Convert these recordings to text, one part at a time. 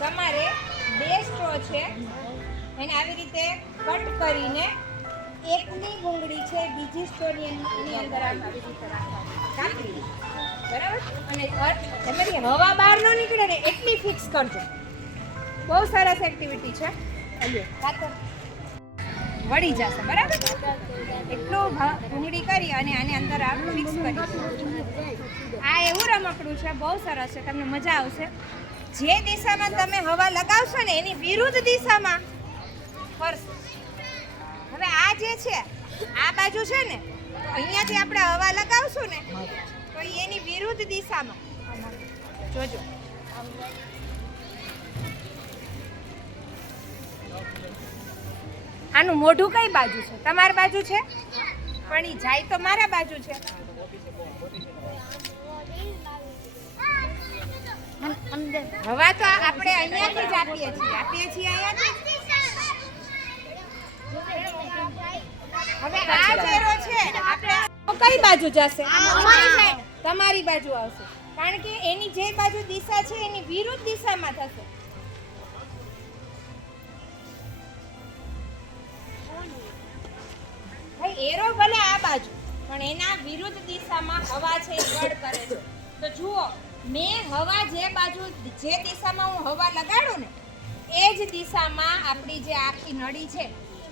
તમારે બે સ્ટ્રો છે એને આવી રીતે કટ કરીને એકની ગુંગળી છે બીજી સ્ટ્રોની અંદર આવી રીતે રાખવાની, બરાબર? અને એમાંથી હવા બહાર ન નીકળે ને એટલી ફિક્સ કરજો. બહુ સરસ એક્ટિવિટી છે. વળી જશે, બરાબર? એટલું ભૂંગળી કરી અને આની અંદર આ ફિક્સ કરી. આ એવું રમકડું છે, બહુ સરસ છે, તમને મજા આવશે. જે દિશામાં તમે હવા લગાવશો ને એની વિરુદ્ધ દિશામાં ફરશે. હવે આ જે છે આ બાજુ છે ને, તો અહીંયાથી આપણે હવા લગાવશું ને તો એની વિરુદ્ધ દિશામાં જોજો. આનું મોઢું કઈ બાજુ છે? તમારી બાજુ છે, પણ એ જાય તો મારા બાજુ છે. હવા તો આપણે અહીંયાથી જ આપીએ છીએ અહીંયાથી. હવે આ ચેરો છે આપણે કઈ બાજુ જશે? તમારી બાજુ આવશે, કારણ કે એની જે બાજુ દિશા છે એની વિરુદ્ધ દિશામાં થશે. ભાઈ એરો ભલે આ બાજુ, પણ એના વિરુદ્ધ દિશામાં હવા છે એ બળ કરે છે. તો જુઓ, મેં હવા જે દિશામાં હું હવા લગાડું ને એ જ દિશામાં આપણી જે આખી નળી છે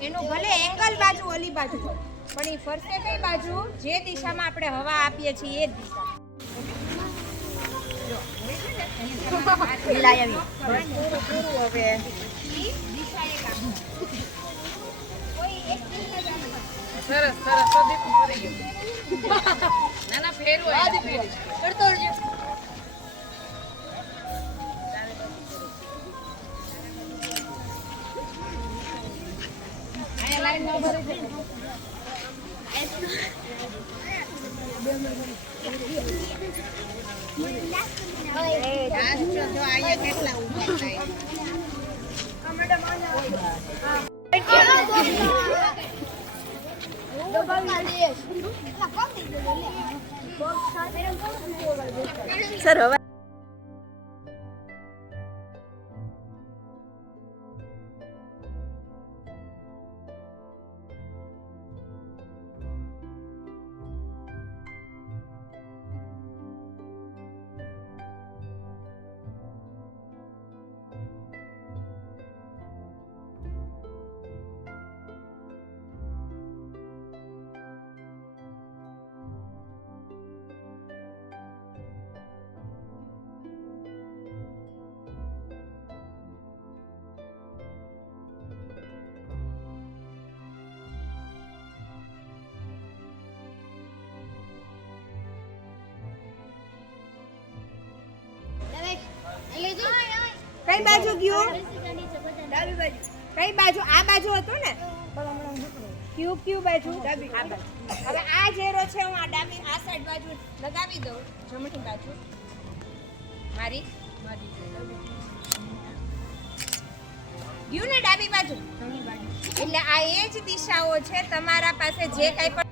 એનું ભલે એંગલ બાજુ ઓલી બાજુ હોય, પણ એ ફરશે કઈ બાજુ? જે દિશામાં આપણે હવા આપીએ છીએ એ જ દિશા. સરસ સરસ તો દીકું કરી ગયું. ના ના ફેરવો કરતો રહેજો. આયા લાઈન ન ભરી દે. જો આયા કેટલા ઉભા થાય. સર હવે કઈ બાજુ ગયું? કઈ બાજુ? આ બાજુ હતું ને, ક્યુ બાજુ. હવે આ જેરો છે હું આ ડાબી આ સાઈડ બાજુ લગાવી દઉં, જમણી બાજુ મારી ગયું ને ડાબી બાજુ. એટલે આ એ જ દિશાઓ છે તમારા પાસે જે કઈ પણ